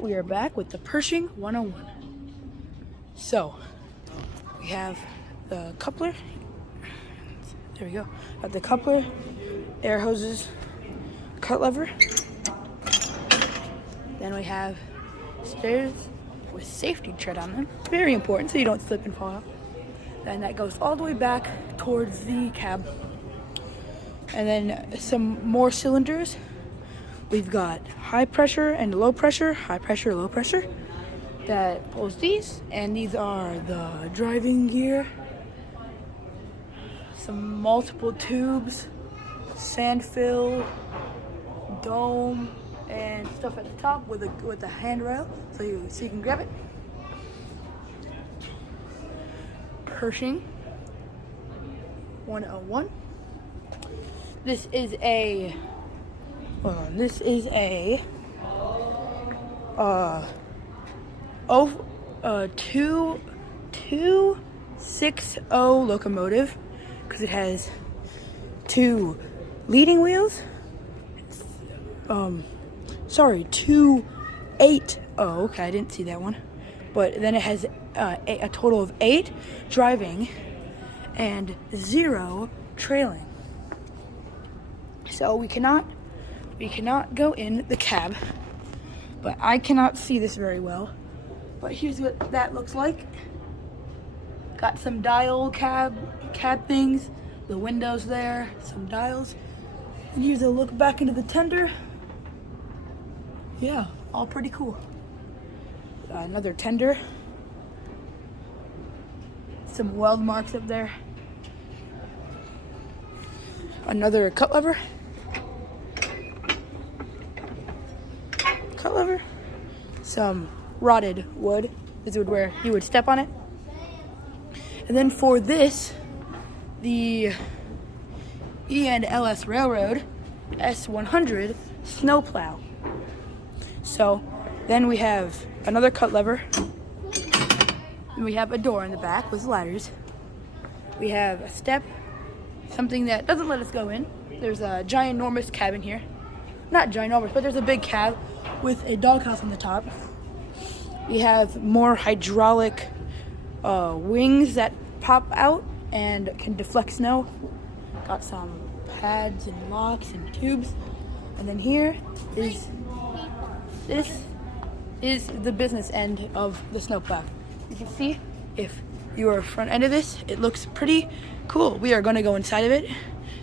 We are back with the Pershing 101. So, we have the coupler. There we go. Got the coupler, air hoses, cut lever. Then we have stairs with safety tread on them. Very important so you don't slip and fall out. Then that goes all the way back towards the cab. And then some more cylinders. We've got high pressure and low pressure, high pressure, low pressure. That pulls these, and these are the driving gear. Some multiple tubes, sand fill, dome, and stuff at the top with a handrail, so you can grab it. Pershing 101. This is a 260 locomotive because it has two leading wheels. 280. Okay, I didn't see that one. But then it has a total of 8 driving and 0 trailing. So we cannot go in the cab, but I cannot see this very well. But here's what that looks like. Got some dial cab things, the windows there, some dials. And here's a look back into the tender. Yeah, all pretty cool. Another tender. Some weld marks up there. Another cut lever. Some rotted wood. This would where you would step on it. And then for this, the E&LS Railroad S100 snowplow. So then we have another cut lever. And we have a door in the back with ladders. We have a step, something that doesn't let us go in. There's a ginormous cab in here. Not ginormous, but there's a big cab with a doghouse on the top. We have more hydraulic wings that pop out and can deflect snow. Got some pads and locks and tubes. And then here is the business end of the snowplow. You can see if you are front end of this, it looks pretty cool. We are going to go inside of it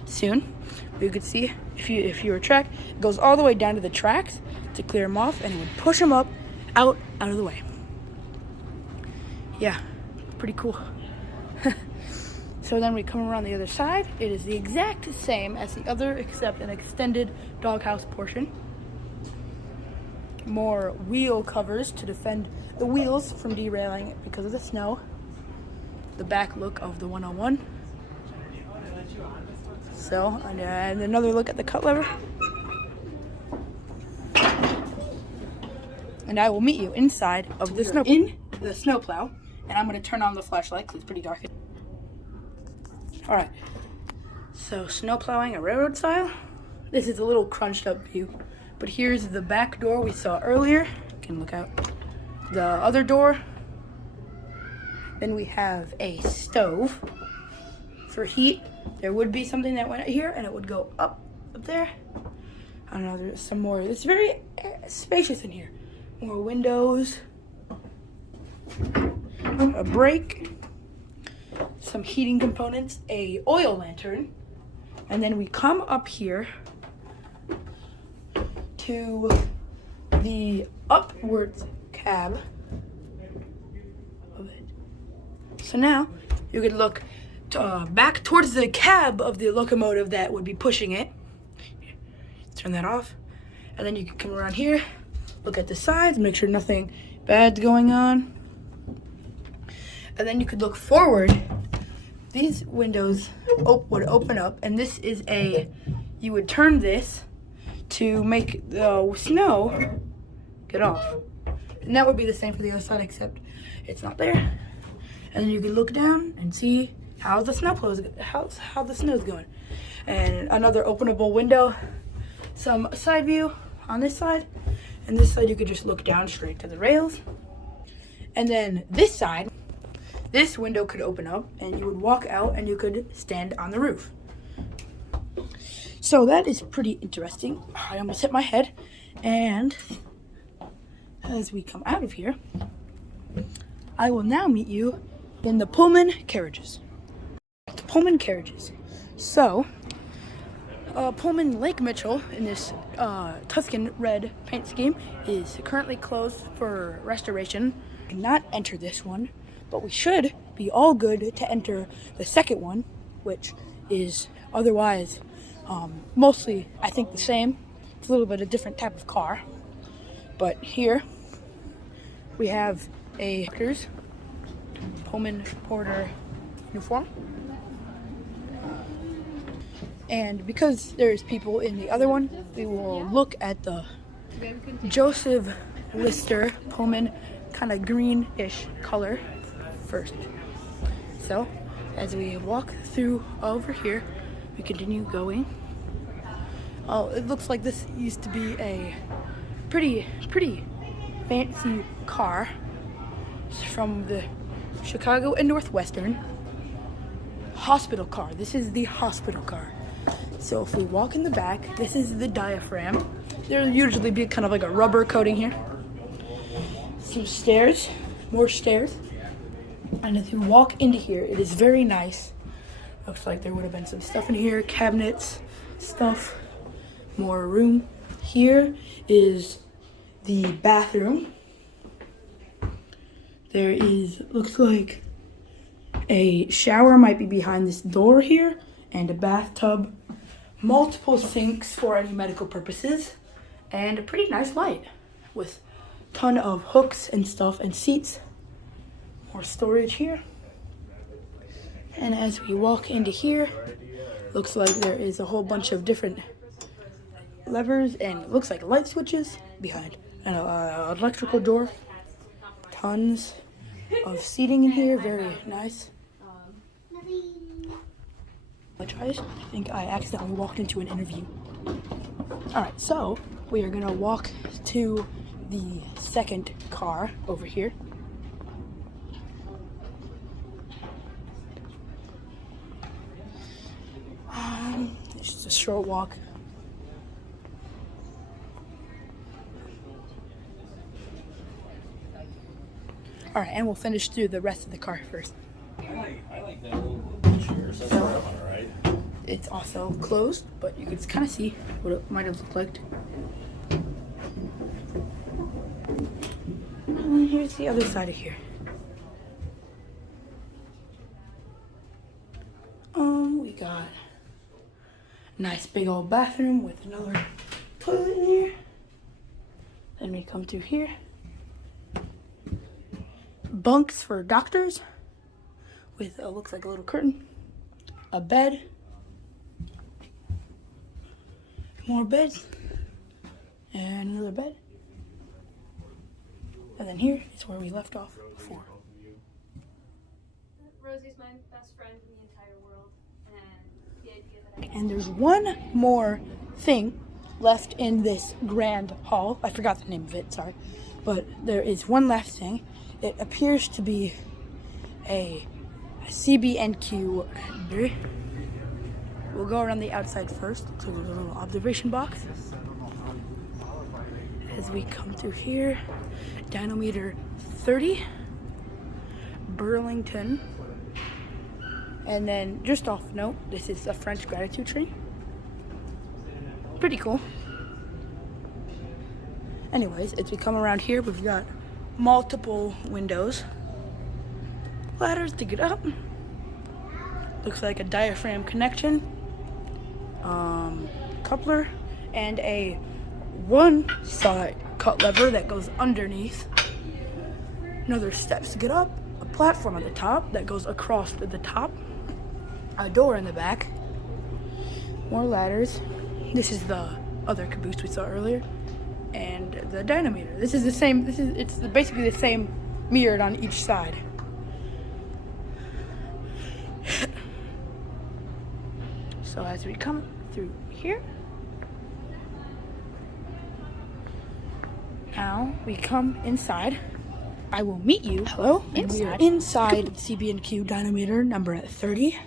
soon. You could see if you were track, it goes all the way down to the tracks to clear them off, and it would push them up out of the way. Yeah, pretty cool. So then we come around the other side. It is the exact same as the other, except an extended doghouse portion. More wheel covers to defend the wheels from derailing it because of the snow. The back look of the 101. So, and another look at the cut lever. And I will meet you inside of the snowplow. And I'm going to turn on the flashlight because it's pretty dark. Alright, so snow plowing a railroad style. This is a little crunched up view. But here's the back door we saw earlier. You can look out the other door. Then we have a stove for heat. There would be something that went here and it would go up there. I don't know, there's some more. It's very spacious in here. More windows. A brake. Some heating components. A oil lantern. And then we come up here to the upwards cab of it. So now you could look back towards the cab of the locomotive that would be pushing it. Turn that off. And then you can come around here, look at the sides, make sure nothing bad's going on. And then you could look forward. These windows would open up, and this is you would turn this to make the snow get off. And that would be the same for the other side, except it's not there. And then you can look down and see how the snow's going. And another openable window, some side view on this side, And this side you could just look down straight to the rails. And then this side, this window could open up and you would walk out and you could stand on the roof. So that is pretty interesting. I almost hit my head. And as we come out of here, I will now meet you in the Pullman carriages. The Pullman carriages. So, Pullman Lake Mitchell in this Tuscan red paint scheme is currently closed for restoration. We cannot enter this one, but we should be all good to enter the second one, which is otherwise mostly, I think, the same. It's a little bit a different type of car. But here we have a Pullman Porter uniform. And because there's people in the other one, we will look at the Joseph Lister Pullman kind of greenish color first. So as we walk through over here, we continue going. Oh, it looks like this used to be a pretty fancy car. It's from the Chicago and Northwestern hospital car. This is the hospital car. So if we walk in the back, this is the diaphragm. There'll usually be kind of like a rubber coating here. Some stairs, more stairs. And if you walk into here, it is very nice. Looks like there would have been some stuff in here, cabinets, stuff, more room. Here is the bathroom. There is, looks like a shower might be behind this door here, and a bathtub, multiple sinks for any medical purposes, and a pretty nice light with a ton of hooks and stuff and seats. More storage here. And as we walk into here, looks like there is a whole bunch of different levers and looks like light switches behind an electrical door. Tons of seating in here, very nice. I think I accidentally walked into an interview. Alright, so we are gonna walk to the second car over here. It's just a short walk. Alright, and we'll finish through the rest of the car first. I like that little chair. So right? It's also closed, but you can kind of see what it might have looked like. And here's the other side of here. We got a nice big old bathroom with another toilet in here. Then we come through here. Bunks for doctors with looks like a little curtain, a bed, more beds, and another bed. And then here is where we left off before. Rosie's my best friend in the entire world, and the idea that And there's one more thing left in this grand hall. I forgot the name of it, sorry. But there is one last thing. It appears to be a CB&Q. We'll go around the outside first. So there's a little observation box. As we come through here, dynometer 30, Burlington. And then just off note, this is a French gratitude tree. Pretty cool. Anyways, as we come around here, we've got multiple windows, ladders to get up. Looks like a diaphragm connection, coupler, and a one side cut lever that goes underneath. Another steps to get up, a platform at the top that goes across to the top, a door in the back, more ladders. This is the other caboose we saw earlier. And the dynometer. This is the same. It's basically the same, mirrored on each side. So as we come through here, now we come inside. I will meet you. Hello? Inside. Inside CB&Q Dynameter number 30.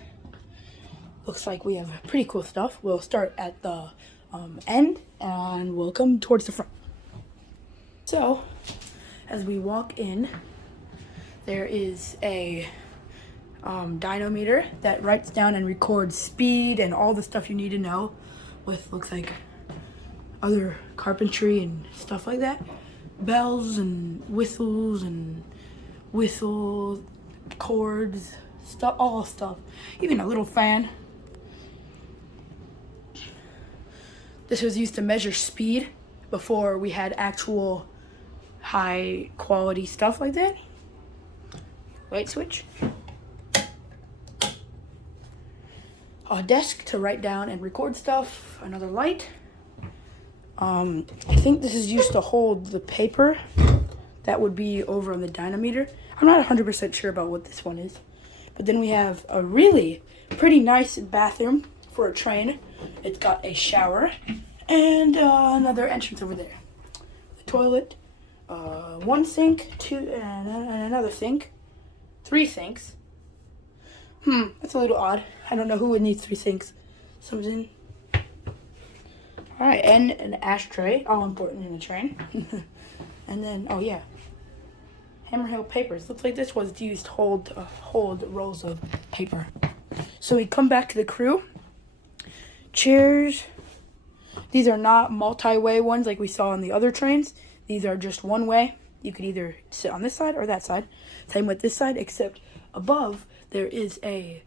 Looks like we have pretty cool stuff. We'll start at the end and we'll come towards the front. So, as we walk in, there is a dynameter that writes down and records speed and all the stuff you need to know with, looks like, other carpentry and stuff like that. Bells and whistle cords, stuff, all stuff. Even a little fan. This was used to measure speed before we had actual high quality stuff like that. Light switch. A desk to write down and record stuff. Another light. I think this is used to hold the paper that would be over on the dynameter. I'm not 100% sure about what this one is. But then we have a really pretty nice bathroom for a train. It's got a shower and another entrance over there. The toilet, one sink, two, and another sink. 3 sinks. That's a little odd. I don't know who would need 3 sinks. Something. Alright, and an ashtray, all important in a train. And then, oh yeah, Hammerhill papers. Looks like this was used to hold rolls of paper. So we come back to the crew. Chairs. These are not multi-way ones like we saw on the other trains. These are just one way. You could either sit on this side or that side. Same with this side, except above there is a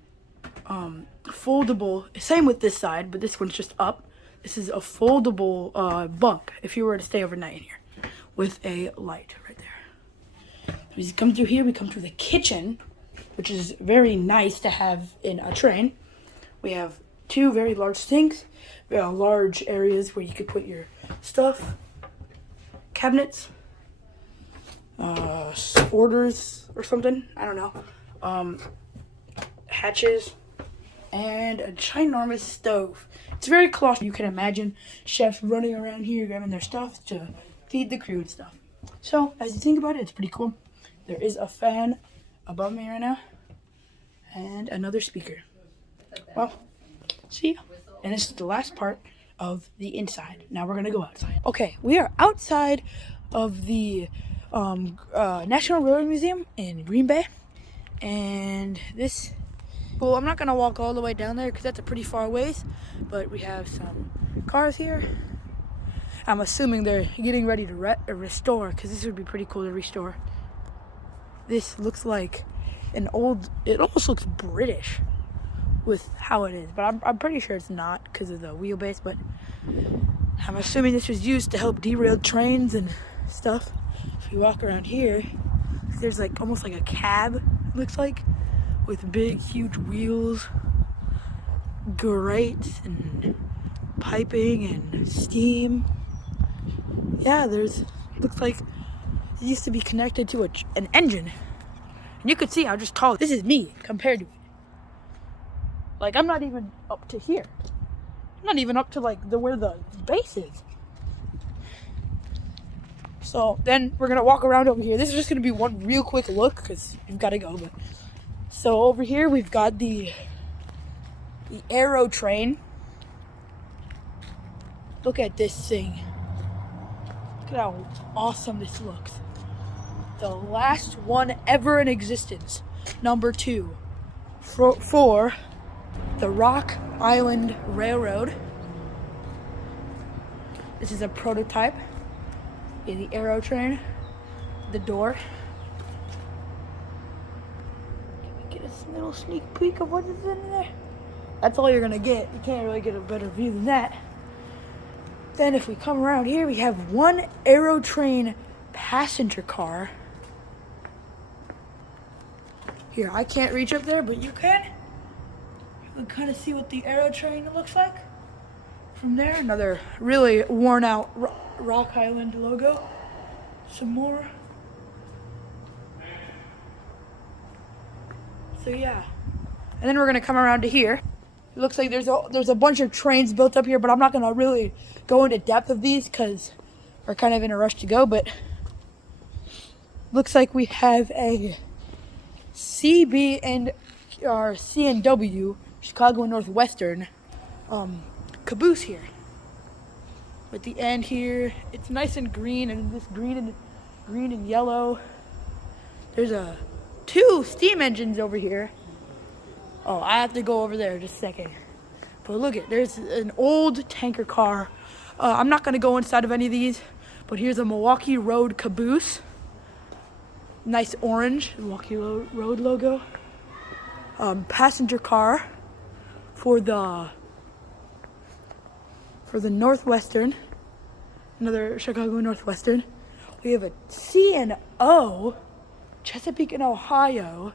foldable, same with this side, but this one's just up. This is a foldable bunk if you were to stay overnight in here with a light right there. We come through here, we come through the kitchen, which is very nice to have in a train. We have 2 very large sinks, large areas where you could put your stuff, cabinets, orders or something, I don't know, hatches, and a ginormous stove. It's very close. You can imagine chefs running around here grabbing their stuff to feed the crew and stuff. So, as you think about it, it's pretty cool. There is a fan above me right now, and another speaker. Well, see ya. And this is the last part of the inside. Now we're gonna go outside. Okay, we are outside of the National Railroad Museum in Green Bay, and this. Well, I'm not gonna walk all the way down there because that's a pretty far ways, but we have some cars here. I'm assuming they're getting ready to restore, because this would be pretty cool to restore. This looks like an old, it almost looks British with how it is, but I'm pretty sure it's not because of the wheelbase, but I'm assuming this was used to help derail trains and stuff. If you walk around here, there's like almost like a cab, it looks like, with big, huge wheels, grates, and piping, and steam. Yeah, looks like it used to be connected to an engine. And you could see how just tall, this is me compared to it. Like, I'm not even up to here. I'm not even up to, like, where the base is. So, then we're gonna walk around over here. This is just gonna be one real quick look, because we've gotta go, but. So over here we've got the Aero train. Look at this thing. Look at how awesome this looks. The last one ever in existence. Number 2 for the Rock Island Railroad. This is a prototype. Yeah, the Aero train. The door. Little sneak peek of what is in there. That's all you're gonna get. You can't really get a better view than that. Then if we come around here, we have one Aero train passenger car. Here, I can't reach up there, but you can. You can kind of see what the Aero train looks like. From there, another really worn out Rock Island logo. Some more. So yeah, and then we're gonna come around to here. It looks like there's a bunch of trains built up here, but I'm not gonna really go into depth of these because are kind of in a rush to go, but looks like we have a CB and our CNW, Chicago Northwestern, caboose here. At the end here, it's nice and green, and this green and yellow. There's two steam engines over here. Oh, I have to go over there just a second. But look at, there's an old tanker car. I'm not gonna go inside of any of these, but here's a Milwaukee Road caboose. Nice orange Milwaukee Road logo. Passenger car for the Northwestern, another Chicago Northwestern. We have a C&O, Chesapeake and Ohio,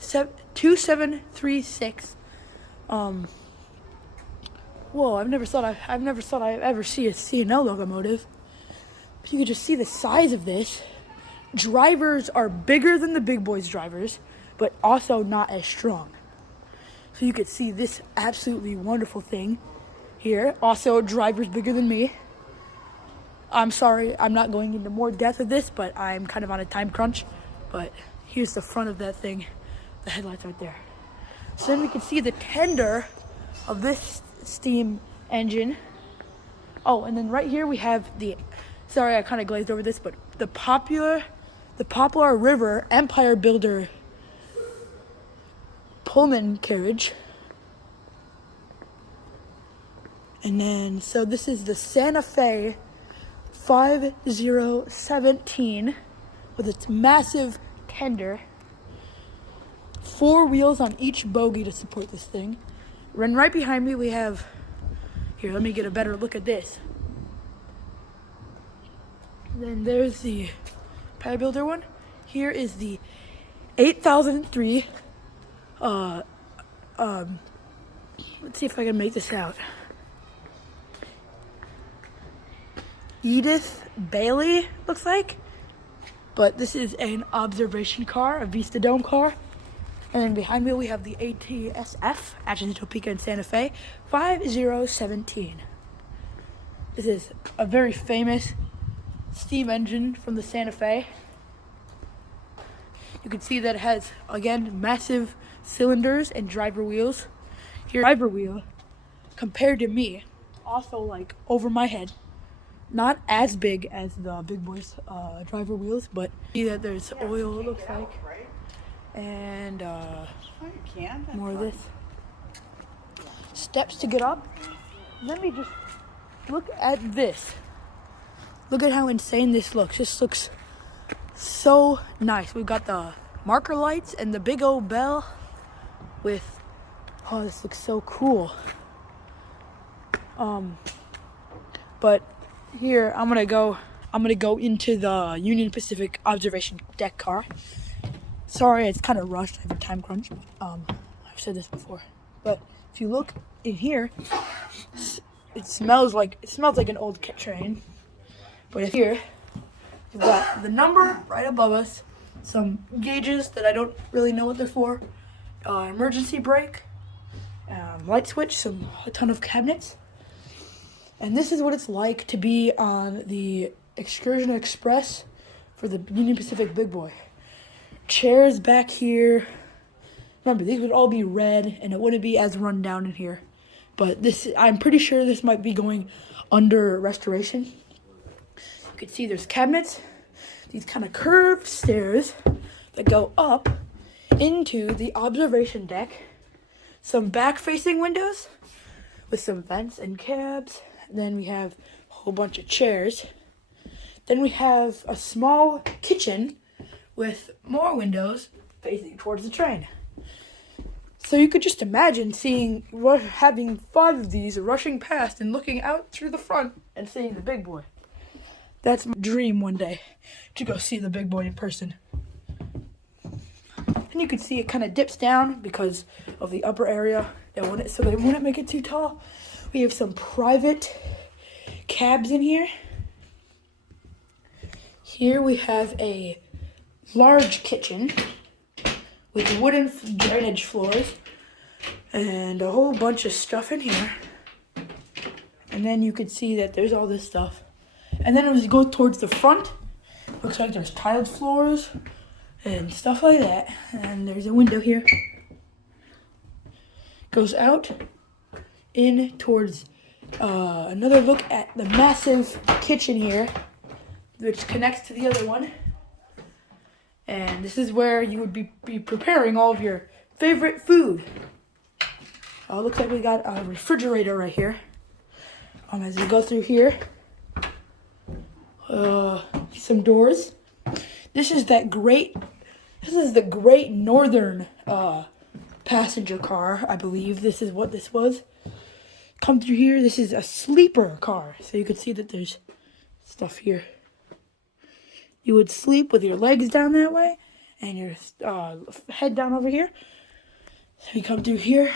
2736. Whoa! I've never thought I'd ever see a C&O locomotive. But you could just see the size of this. Drivers are bigger than the big boys drivers, but also not as strong. So you could see this absolutely wonderful thing here. Also, drivers bigger than me. I'm sorry, I'm not going into more depth of this, but I'm kind of on a time crunch. But here's the front of that thing, the headlights right there. So then we can see the tender of this steam engine. Oh, and then right here we have the, sorry I kind of glazed over this, but the Poplar River Empire Builder Pullman carriage. And then, so this is the Santa Fe 5017 with its massive tender. 4 wheels on each bogie to support this thing. And right behind me we have, here, let me get a better look at this. Then there's the Empire Builder one. Here is the 8003. Let's see if I can make this out. Edith Bailey, looks like. But this is an observation car, a Vista Dome car. And then behind me we have the ATSF, Atchison, Topeka, and Santa Fe, 5017. This is a very famous steam engine from the Santa Fe. You can see that it has, again, massive cylinders and driver wheels. Here, driver wheel, compared to me, also like over my head. Not as big as the big boys driver wheels, but see that there's oil, it looks like. And more of this. Steps to get up. Let me just look at this. Look at how insane this looks. This looks so nice. We've got the marker lights and the big old bell with, oh, this looks so cool. But here I'm gonna go into the Union Pacific observation deck car. Sorry, it's kind of rushed. I have a time crunch. I've said this before, but if you look in here, it smells like an old train. But if here, you've got the number right above us, some gauges that I don't really know what they're for, emergency brake, light switch, a ton of cabinets. And this is what it's like to be on the Excursion Express for the Union Pacific Big Boy. Chairs back here. Remember, these would all be red and it wouldn't be as run down in here. But this, I'm pretty sure this might be going under restoration. You can see there's cabinets, these kind of curved stairs that go up into the observation deck. Some back-facing windows with some vents and cabs. Then we have a whole bunch of chairs. Then we have a small kitchen with more windows facing towards the train. So you could just imagine having 5 of these rushing past and looking out through the front and seeing the big boy. That's my dream one day, to go see the big boy in person. And you can see it kind of dips down because of the upper area, so they wouldn't make it too tall. We have some private cabs in here. Here we have a large kitchen with wooden drainage floors and a whole bunch of stuff in here. And then you can see that there's all this stuff. And then as you go towards the front, looks like there's tiled floors and stuff like that. And there's a window here. Goes out in towards another look at the massive kitchen here, which connects to the other one. And this is where you would be preparing all of your favorite food. Looks like we got a refrigerator right here. As we go through here, some doors. This is the Great Northern passenger car, I believe. This is what this was. Come through here. This is a sleeper car, so you can see that there's stuff here. You would sleep with your legs down that way and your head down over here. So you come through here.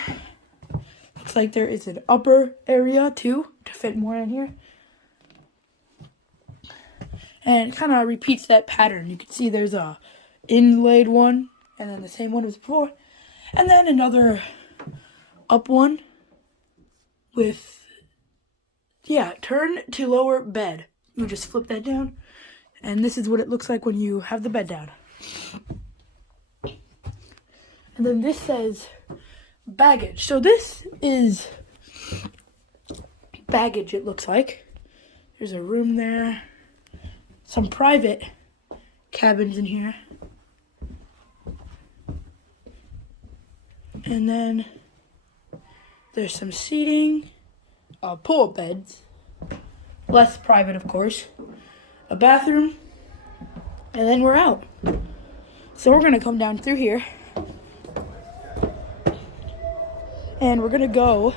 Looks like there is an upper area too to fit more in here. And it kind of repeats that pattern. You can see there's a inlaid one and then the same one as before. And then another up one with, turn to lower bed. You just flip that down. And this is what it looks like when you have the bed down. And then this says baggage. So this is baggage, it looks like. There's a room there. Some private cabins in here. And then there's some seating, pull-up beds, less private of course, a bathroom, and then we're out. So we're gonna come down through here, and we're gonna go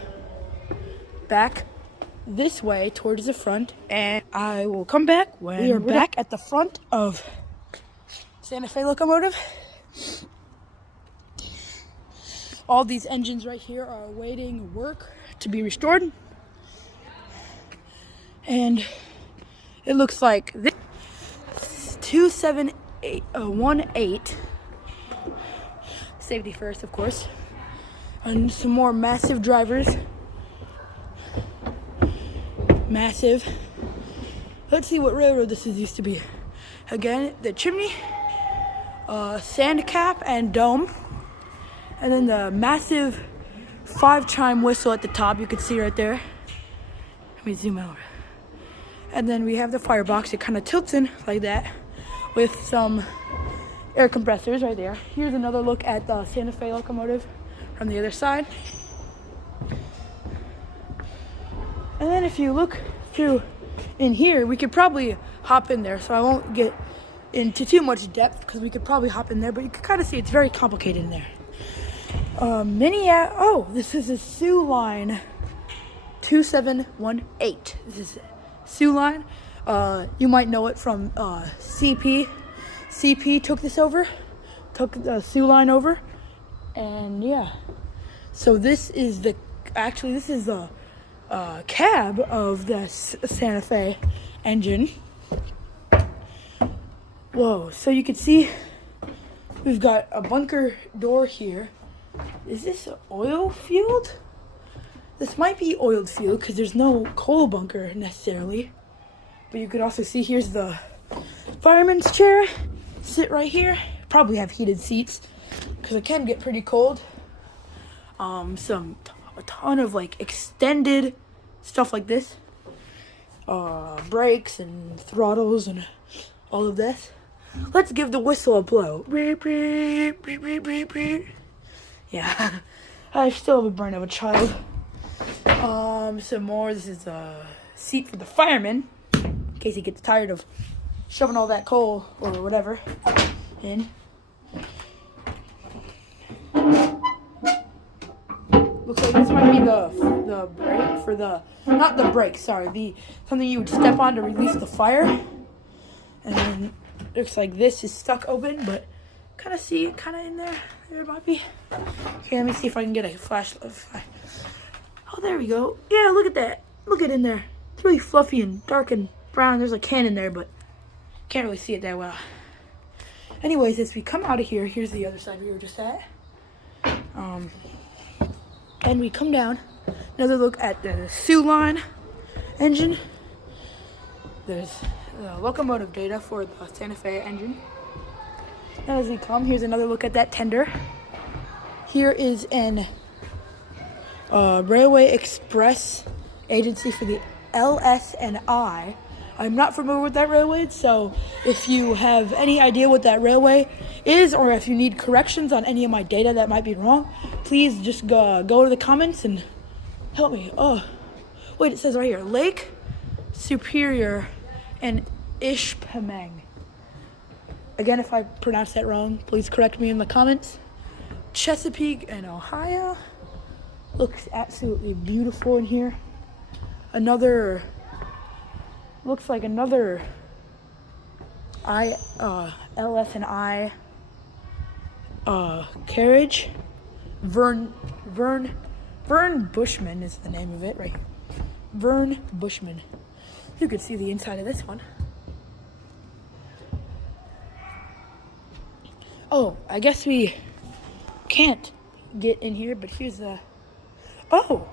back this way towards the front, and I will come back when we are back at the front of Santa Fe locomotive. All these engines right here are awaiting work to be restored. And it looks like this 27818. Safety first, of course. And some more massive drivers. Massive. Let's see what railroad this used to be. Again, the chimney, sand cap and dome. And then the massive 5-chime whistle at the top, you can see right there. Let me zoom out. And then we have the firebox. It kind of tilts in like that with some air compressors right there. Here's another look at the Santa Fe locomotive from the other side. And then if you look through in here, we could probably hop in there. So I won't get into too much depth because we could probably hop in there, but you can kind of see it's very complicated in there. This is a Soo Line 2718. This is Soo Line. You might know it from CP. CP took the Soo Line over, and yeah. So this is the cab of the Santa Fe engine. Whoa! So you can see we've got a bunker door here. Is this oil fueled? This might be oil fueled because there's no coal bunker necessarily. But you could also see here's the fireman's chair. Sit right here. Probably have heated seats because it can get pretty cold. A ton of like extended stuff like this. Brakes and throttles and all of this. Let's give the whistle a blow. Yeah, I still have a brain of a child. Some more. This is a seat for the fireman in case he gets tired of shoving all that coal or whatever in. Looks like this might be the brake for not the brake, sorry, something you would step on to release the fire. And then looks like this is stuck open, but kind of see it kind of in there. There it might be. Okay, let me see if I can get a flashlight. Oh, there we go. Yeah, look at that. Look at in there. It's really fluffy and dark and brown. There's a can in there, but can't really see it that well. Anyways, as we come out of here, here's the other side we were just at. And we come down. Another look at the Soo Line engine. There's locomotive data for the Santa Fe engine. Now as we come, here's another look at that tender. Here is an Railway Express agency for the LS&I. I'm not familiar with that railway, so if you have any idea what that railway is, or if you need corrections on any of my data that might be wrong, please just go to the comments and help me. Oh, wait, it says right here, Lake Superior and Ishpeming. Again, if I pronounce that wrong, please correct me in the comments. Chesapeake and Ohio. Looks absolutely beautiful in here. Looks like another LS&I carriage. Vern Bushman is the name of it right here. Vern Bushman. You could see the inside of this one. Oh, I guess we can't get in here, but here's the... Oh!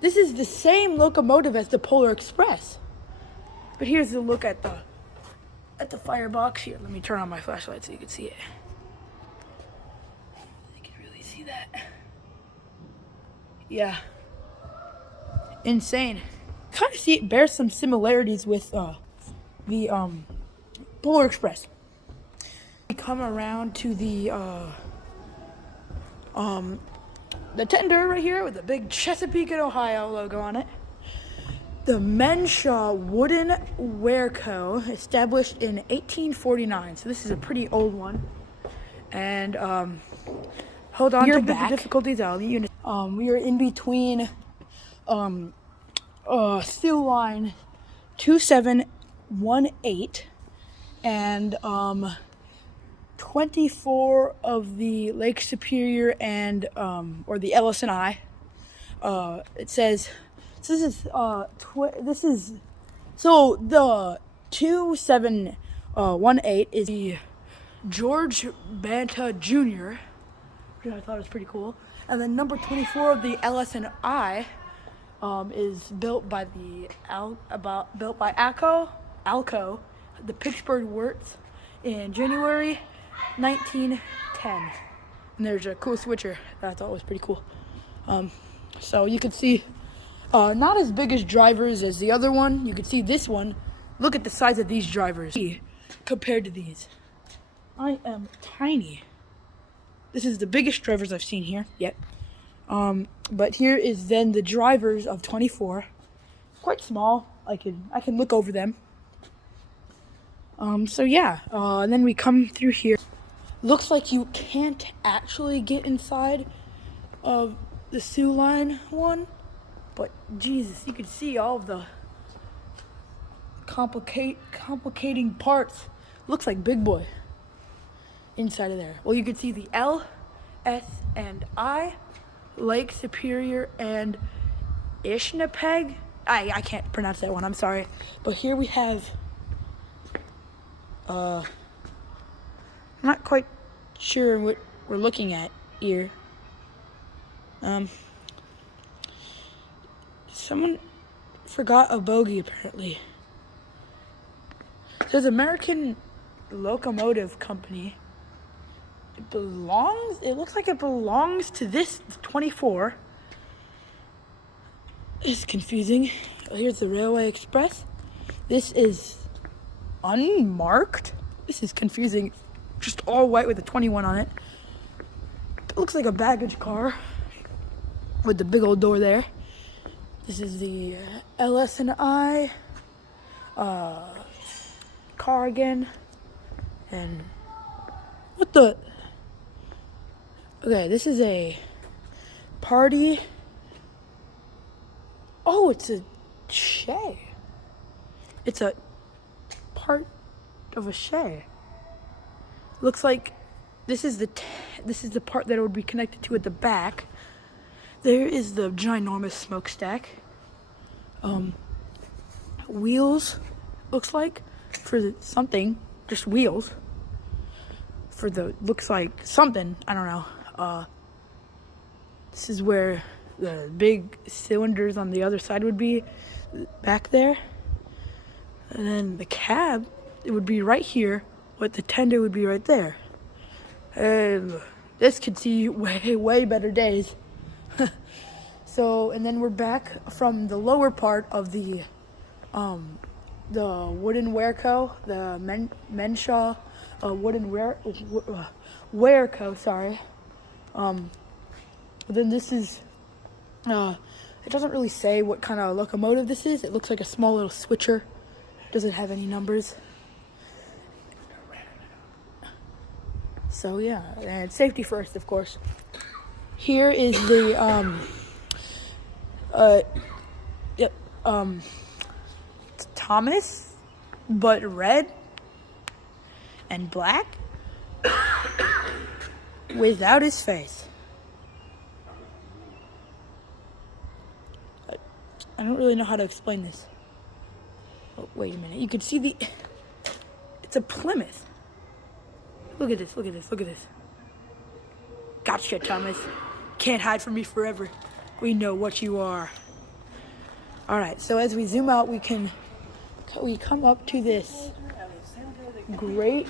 This is the same locomotive as the Polar Express. But here's a look at the firebox. Here, let me turn on my flashlight so you can see it. You can really see that. Yeah. Insane. Kind of see it bears some similarities with the Polar Express. We come around to the tender right here with the big Chesapeake and Ohio logo on it. The Menshaw Wooden Ware Co. established in 1849. So this is a pretty old one. And hold on to the difficulties out. We are in between steel line 2718 and 24 of the Lake Superior and or the LS&I. It says so the 2718 is the George Banta Jr., which I thought was pretty cool. And then number 24 of the LS&I is built by Alco, the Pittsburgh Works, in January 1910. And there's a cool switcher that I thought was pretty cool. So you can see not as big as drivers as the other one. You can see this one. Look at the size of these drivers compared to these. I am tiny. This is the biggest drivers I've seen here yet. But here is then the drivers of 24. Quite small. I can look over them. So yeah, and then we come through here. Looks like you can't actually get inside of the Soo Line one, but Jesus, you can see all of the complicating parts. Looks like Big Boy inside of there. Well, you can see the L, S, and I, Lake Superior, and Ishnapeg. I can't pronounce that one, I'm sorry. But here we have, I'm not quite sure what we're looking at here. Someone forgot a bogey apparently. It says American Locomotive Company. It looks like it belongs to this 24. It's confusing. Here's the Railway Express. This is unmarked. This is confusing. Just all white with a 21 on it. It looks like a baggage car with the big old door there. This is the LS&I car again. And what the? Okay, this is a party. Oh, it's a shay. It's a part of a shay. Looks like this is the part that it would be connected to at the back. There is the ginormous smokestack. Wheels, looks like, for something. Just wheels. For the, looks like something, I don't know. This is where the big cylinders on the other side would be, back there. And then the cab, it would be right here, but the tender would be right there. And this could see way better days. So, and then we're back from the lower part of the wooden Wearco, the Menshaw wooden Wearco, sorry. Then this is, it doesn't really say what kind of locomotive this is. It looks like a small little switcher. Doesn't have any numbers. So yeah, and safety first, of course. Here is the Thomas, but red and black without his face. I don't really know how to explain this. Oh, wait a minute. You can see it's a Plymouth. Look at this, look at this, look at this. Gotcha, Thomas. Can't hide from me forever. We know what you are. All right, so as we zoom out, we come up to this Great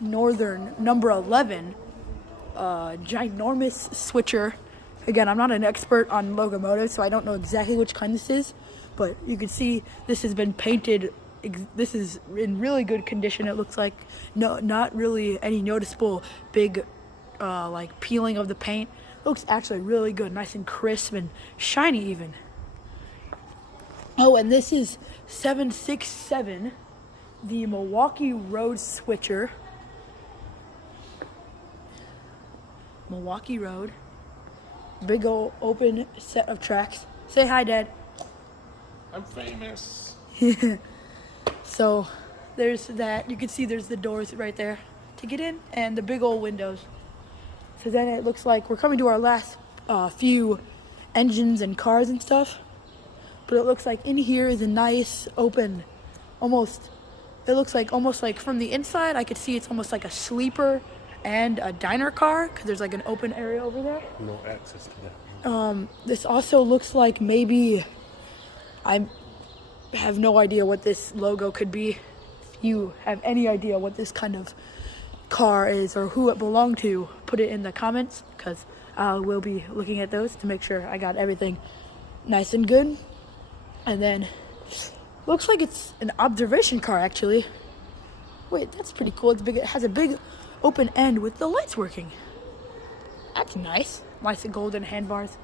Northern number 11, ginormous switcher. Again, I'm not an expert on locomotives, so I don't know exactly which kind this is, but you can see this has been painted. This is in really good condition. It looks like not really any noticeable big like peeling of the paint. It looks actually really good, nice and crisp and shiny even. Oh, and this is 767, the Milwaukee Road switcher. Milwaukee Road. Big old open set of tracks. Say hi, Dad. I'm famous. So there's that. You can see there's the doors right there to get in and the big old windows. So then it looks like we're coming to our last few engines and cars and stuff. But it looks like in here is a nice open, it looks like almost like from the inside I could see it's almost like a sleeper and a diner car because there's like an open area over there. No access to that. This also looks like maybe, I have no idea what this logo could be. If you have any idea what this kind of car is or who it belonged to, put it in the comments because I will be looking at those to make sure I got everything nice and good. And then looks like it's an observation car actually. Wait, that's pretty cool. It's big. It has a big open end with the lights working. That's nice. Nice and golden handbars.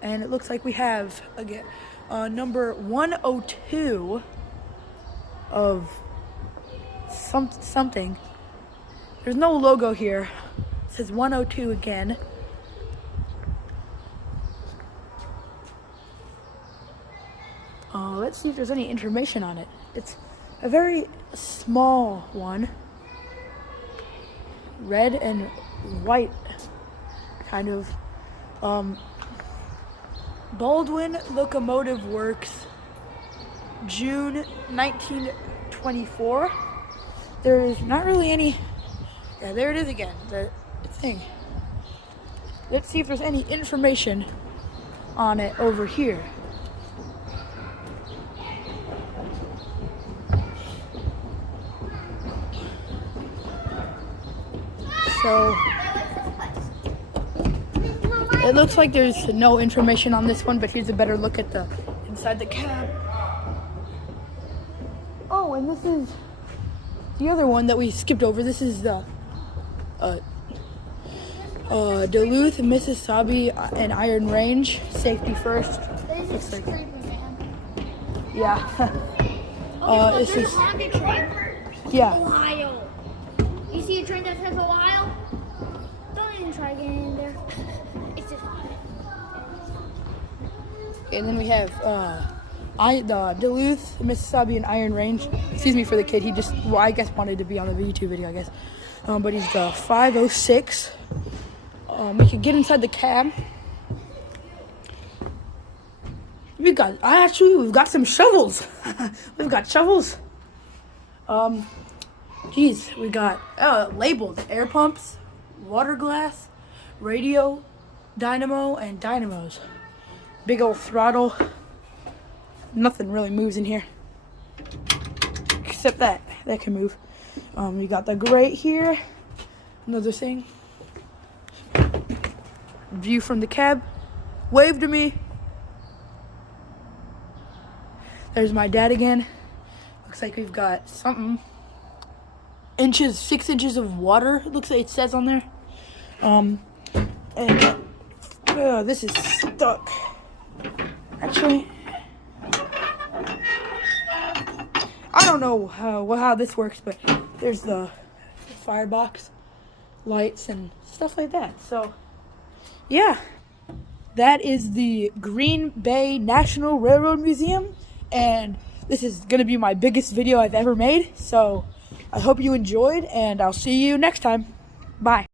And it looks like we have again number 102 of something. There's no logo here. It says 102 again. Let's see if there's any information on it. It's a very small one. Red and white kind of. Baldwin Locomotive Works, June 1924. There is not really any. Yeah, there it is again. The thing. Let's see if there's any information on it over here. So it looks like there's no information on this one, but here's a better look at the inside the cab. Oh, and this is the other one that we skipped over. This is the Duluth, Mississippi, and Iron Range. Safety first. This is creepy, man. Yeah. This There's is a Honda train. yeah. Ohio. You see a train that says Ohio? Don't even try getting in there. It's just Ohio. And then we have the Duluth, Mississippi, and Iron Range. Excuse me for the kid. He just, well, I guess wanted to be on the YouTube video, I guess. But he's the 506. We can get inside the cab. We've got some shovels. We've got shovels. We got labeled air pumps, water glass, radio, dynamo, and dynamos. Big old throttle. Nothing really moves in here. except that can move. We got the grate here. Another thing. View from the cab. Wave to me. There's my dad again. Looks like we've got something. 6 inches of water. It looks like it says on there. And this is stuck. Actually, I don't know how this works, but there's the firebox, lights, and stuff like that. So, yeah, that is the Green Bay National Railroad Museum, and this is going to be my biggest video I've ever made. So, I hope you enjoyed, and I'll see you next time. Bye.